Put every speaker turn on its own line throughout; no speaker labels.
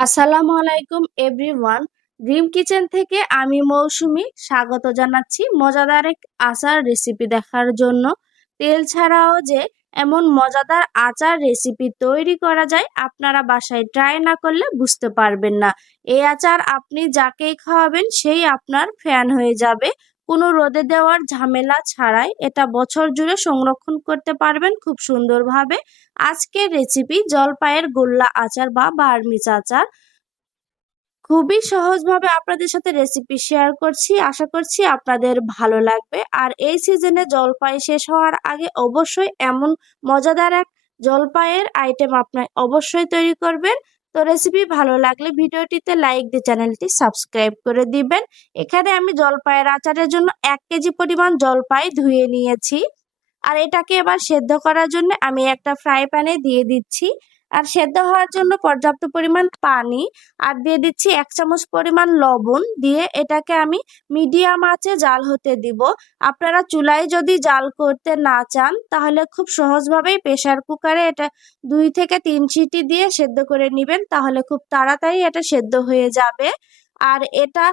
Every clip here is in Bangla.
আসসালামু আলাইকুম এভরিওয়ান ড্রিম কিচেন থেকে আমি মৌসুমি স্বাগত জানাচ্ছি মজাদার এক আচার রেসিপি দেখার জন্য। তেল ছাড়াও যে এমন মজাদার আচার রেসিপি তৈরি করা যায় আপনারা বাসায় ট্রাই না করলে বুঝতে পারবেন না। এই আচার আপনি যাকেই খাওয়াবেন সেই আপনার ফ্যান হয়ে যাবে। কোনো রোদে দেওয়ার ঝামেলা ছাড়াই এটা বছর জুড়ে সংরক্ষণ করতে পারবেন খুব সুন্দরভাবে। আজকের রেসিপি জলপাইয়ের গোল্লা আচার বা বার্মিজ আচার। খুবই সহজভাবে আপনাদের সাথে রেসিপি শেয়ার করছি, আশা করছি আপনাদের ভালো লাগবে। আর এই সিজনে জলপাই শেষ হওয়ার আগে অবশ্যই এমন মজাদার এক জলপাইয়ের আইটেম আপনার অবশ্যই তৈরি করবেন। তো রেসিপি ভালো লাগলে ভিডিওটিতে লাইক দিয়ে চ্যানেলটি সাবস্ক্রাইব করে দিবেন। এখানে আমি জলপাইয়ের আচারের জন্য এক কেজি পরিমাণ জলপাই ধুয়ে নিয়েছি। আর এটাকে এবার সেদ্ধ করার জন্য আমি একটা ফ্রাই প্যানে দিয়ে দিচ্ছি। আর সেদ্ধ হওয়ার জন্য পর্যাপ্ত পরিমাণ পানি আর দিয়ে দিচ্ছি এক চামচ পরিমাণ লবণ দিয়ে এটাকে আমি মিডিয়াম আঁচে জাল হতে দিব। আপনারা চুলায় যদি জাল করতে না চান তাহলে খুব সহজভাবেই প্রেশার কুকারে এটা দুই থেকে তিন সিটি দিয়ে সেদ্ধ করে নেবেন তাহলে খুব তাড়াতাড়ি এটা সেদ্ধ হয়ে যাবে। আর এটা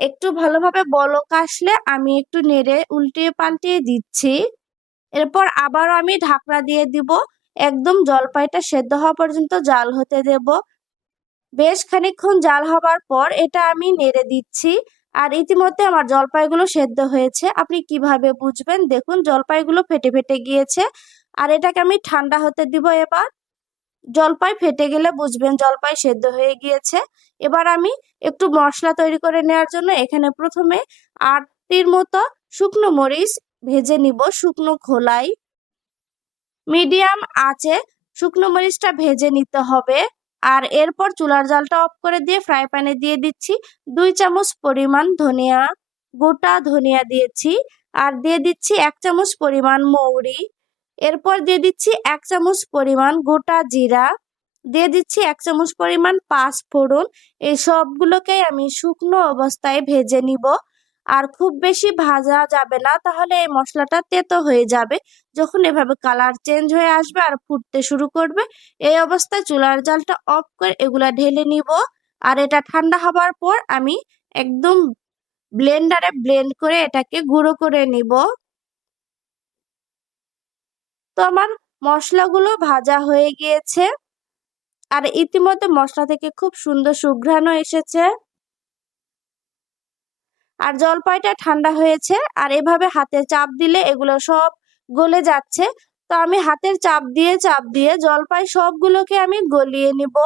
একটু ভালোভাবে বলক আসলে আমি একটু নেড়ে উল্টিয়ে পাল্টিয়ে দিচ্ছি। এরপর আবারও আমি ঢাকনা দিয়ে দিব। একদম জলপাইটা সেদ্ধ হওয়া পর্যন্ত জাল হতে দেব। বেশ খানিক্ষণ জাল হবার পর এটা আমি নেড়ে দিচ্ছি আর ইতিমধ্যে আমার জলপাইগুলো সেদ্ধ হয়েছে। আপনি কীভাবে বুঝবেন? দেখুন, জলপাইগুলো ফেটে ফেটে গিয়েছে আর এটাকে আমি ঠান্ডা হতে দিব এবার। জলপাই ফেটে গেলে বুঝবেন জলপাই সেদ্ধ হয়ে গিয়েছে। এবার আমি একটু মশলা তৈরি করে নেওয়ার জন্য এখানে প্রথমে আটটির মতো শুকনো মরিচ ভেজে নিব, শুকনো খোলাই। মিডিয়াম আঁচে শুকনো মরিচটা ভেজে নিতে হবে। আর এরপর চুলার জালটা অফ করে দিয়ে ফ্রাই প্যানে দিয়ে দিচ্ছি দুই চামচ পরিমাণ ধনিয়া, গোটা ধনিয়া দিয়েছি। আর দিয়ে দিচ্ছি এক চামচ পরিমাণ মৌরি। এরপর দিয়ে দিচ্ছি এক চামচ পরিমাণ গোটা জিরা। দিয়ে দিচ্ছি এক চামচ পরিমাণ পাঁচ ফোড়ন এই সবগুলোকে আমি শুকনো অবস্থায় ভেজে নিব। আর খুব বেশি ভাজা যাবে না, তাহলে এই মশলাটা তেতো হয়ে যাবে। যখন এভাবে কালার চেঞ্জ হয়ে আসবে আর ফুটতে শুরু করবে, এই অবস্থায় চুলার জালটা অফ করে এগুলা ঢেলে নিব। আর এটা ঠান্ডা হবার পর আমি একদম ব্লেন্ডারে ব্লেন্ড করে এটাকে গুঁড়ো করে নিব। তো আমার মশলাগুলো ভাজা হয়ে গিয়েছে। আর ইতিমধ্যে মশলা থেকে খুব সুন্দর সুঘ্রাণও এসেছে। আর জলপাইটা ঠান্ডা হয়েছে, আর এভাবে হাতে চাপ দিলে এগুলো সব গলে যাচ্ছে। তো আমি হাতের চাপ দিয়ে চাপ দিয়ে জলপাই সবগুলোকে আমি গলিয়ে নিব।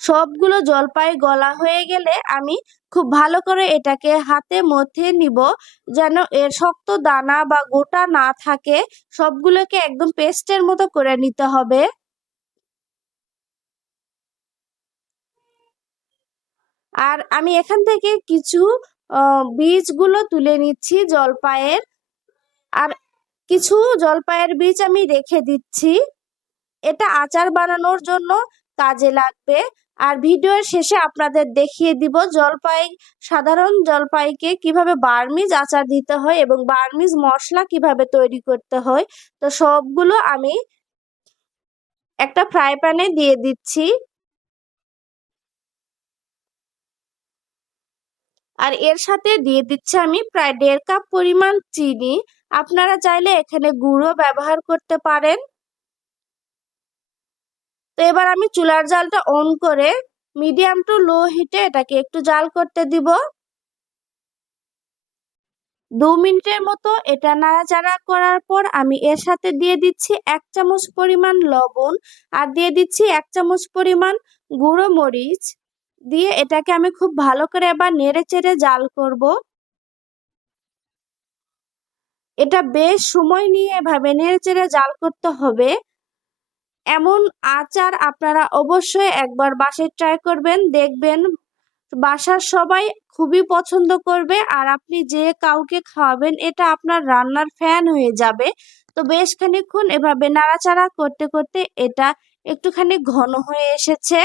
সবগুলো জলপাই গলা হয়ে গেলে আমি খুব ভালো করে এটাকে হাতে মধ্যে নিব, যেন এর শক্ত দানা বা গোটা না থাকে। সবগুলোকে একদম পেস্টের মতো করে নিতে হবে। আর আমি এখান থেকে কিছু বীজগুলো তুলে নিচ্ছি জলপাইয়ের। আর কিছু জলপাইয়ের বীজ আমি রেখে দিচ্ছি। এটা আচার বানানোর জন্য কাজে লাগবে। আর ভিডিওর শেষে আপনাদের দেখিয়ে দিব জলপাই, সাধারণ জলপাইকে কীভাবে বার্মিজ আচার দিতে হয় এবং বার্মিজ মশলা কীভাবে তৈরি করতে হয়। তো সবগুলো আমি একটা ফ্রাই প্যানে দিয়ে দিচ্ছি। আর এর সাথে দিয়ে দিচ্ছি আমি প্রায় দেড় কাপ পরিমাণ চিনি। আপনারা চাইলে এখানে গুঁড়ো ব্যবহার করতে পারেন। তো এবার আমি চুলার জালটা অন করে মিডিয়াম টু লো হিটে এটাকে একটু জাল করতে দিব। দু মিনিটের মতো এটা নাড়াচাড়া করার পর আমি এর সাথে দিয়ে দিচ্ছি এক চামচ পরিমাণ লবণ আর দিয়ে দিচ্ছি এক চামচ পরিমাণ গুঁড়ো মরিচ। দিয়ে এটাকে আমি খুব ভালো করে এবার নেড়ে চেড়ে জাল করব। এটা বেশ সময় নিয়ে এভাবে নেড়ে চেড়ে জাল করতে হবে। এমন আচার আপনারা অবশ্যই একবার বাসায় ট্রাই করবেন, দেখবেন বাসার সবাই খুবই পছন্দ করবে আর আপনি যে কাউকে খাওয়াবেন এটা আপনার রান্নার ফ্যান হয়ে যাবে। তো বেশ খানিক্ষণ এভাবে নাড়াচাড়া করতে করতে এটা একটুখানি ঘন হয়ে এসেছে।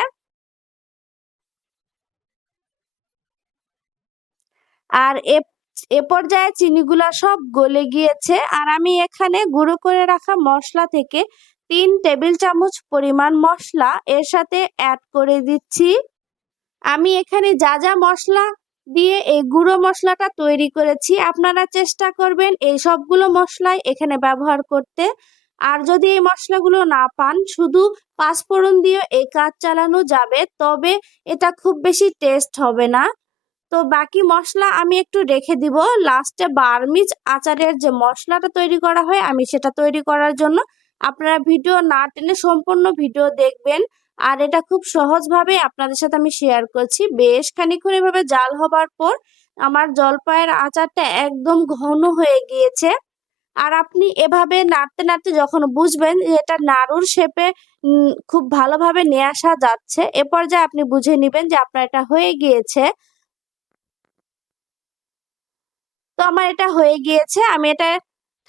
আর এ এ পর্যায়ে চিনিগুলা সব গলে গিয়েছে। আর আমি এখানে গুঁড়ো করে রাখা মশলা থেকে তিন টেবিল চামচ পরিমাণ মশলা এর সাথে অ্যাড করে দিচ্ছি। আমি এখানে যা যা মশলা দিয়ে এই গুঁড়ো মশলাটা তৈরি করেছি, আপনারা চেষ্টা করবেন এই সবগুলো মশলাই এখানে ব্যবহার করতে। আর যদি এই মশলাগুলো না পান, শুধু পাঁচফোড়ন দিয়ে এই কাজ চালানো যাবে, তবে এটা খুব বেশি টেস্ট হবে না। তো বাকি মশলা আমি একটু রেখে দিব। লাস্টে বার্মিজ আচারের যে মশলাটা তৈরি করা হয়, আমি সেটা তৈরি করার জন্য আপনারা ভিডিও না টেনে সম্পূর্ণ ভিডিও দেখবেন। আর এটা খুব সহজভাবে আপনাদের সাথে আমি শেয়ার করছি। বেশ খানিক্ষণ এভাবে জাল হবার পর আমার জলপাইয়ের আচারটা একদম ঘন হয়ে গিয়েছে। আর আপনি এভাবে নাড়তে নাড়তে যখন বুঝবেন যে এটা নাড়ুর শেপে খুব ভালোভাবে নিয়ে আসা যাচ্ছে, এ পর্যায়ে আপনি বুঝে নেবেন যে আপনার এটা হয়ে গিয়েছে। তো আমার এটা হয়ে গিয়েছে, আমি এটা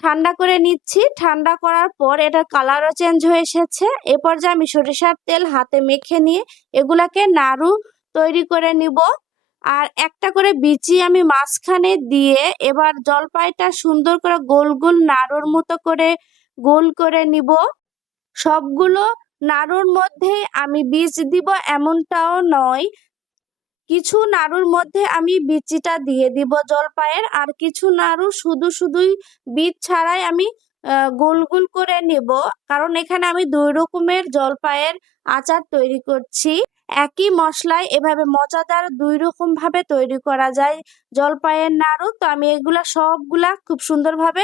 ঠান্ডা করে নিচ্ছি। ঠান্ডা করার পর এটার কালারও চেঞ্জ হয়ে এসেছে। এ পর্যায়ে আমি সরিষার তেল হাতে মেখে নিয়ে এগুলাকে নাড়ু তৈরি করে নিব। আর একটা করে বিচি আমি মাঝখানে দিয়ে এবার জলপাইটা সুন্দর করে গোল গোল নাড়ুর মতো করে গোল করে নিব। সবগুলো নাড়ুর মধ্যেই আমি বীজ দিব এমনটাও নয় কিছু নাড়ুর মধ্যে আমি বিচিটা দিয়ে দিব জলপাইয়ের, আর কিছু নাড়ু শুধু শুধুই বীজ ছাড়াই আমি গোল গোল করে নেব। কারণ এখানে আমি দুই রকমের জলপাইয়ের আচার তৈরি করছি। একই মশলায় এভাবে মজাদার দুই রকম ভাবে তৈরি করা যায় জলপাইয়ের নাড়ু। তো আমি এগুলা সবগুলা খুব সুন্দরভাবে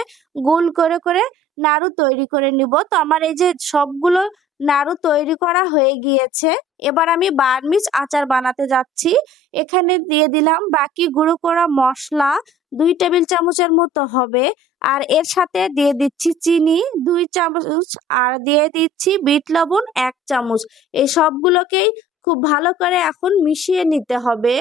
গোল করে করে নাড়ু তৈরি করে নিব। তো আমার এই যে সবগুলো নাড়ু তৈরি করা হয়ে গিয়েছে। এবার আমি বার্মিজ আচার বানাতে যাচ্ছি। এখানে দিয়ে দিলাম বাকি গুঁড়ো করা মশলা দুই টেবিল চামচের মতো হবে। আর এর সাথে দিয়ে দিচ্ছি চিনি দুই চামচ আর দিয়ে দিচ্ছি বিট লবণ এক চামচ। এই সবগুলোকেই খুব ভালো করে এখন মিশিয়ে নিতে হবে।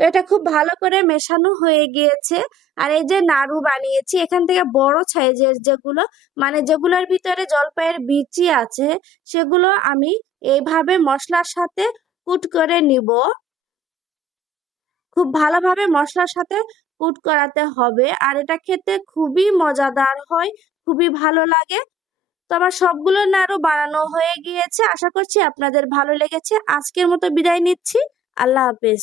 তো এটা খুব ভালো করে মেশানো হয়ে গিয়েছে। আর এই যে নাড়ু বানিয়েছি, এখান থেকে বড় সাইজের যেগুলো মানে যেগুলোর ভিতরে জলপাইয়ের বিচি আছে, সেগুলো আমি এইভাবে মশলার সাথে কুট করে নিব। খুব ভালোভাবে মশলার সাথে কুট করাতে হবে। আর এটা খেতে খুবই মজাদার হয়, খুবই ভালো লাগে। তো আমার সবগুলো নাড়ু বানানো হয়ে গিয়েছে। আশা করছি আপনাদের ভালো লেগেছে। আজকের মতো বিদায় নিচ্ছি। আল্লাহ হাফেজ।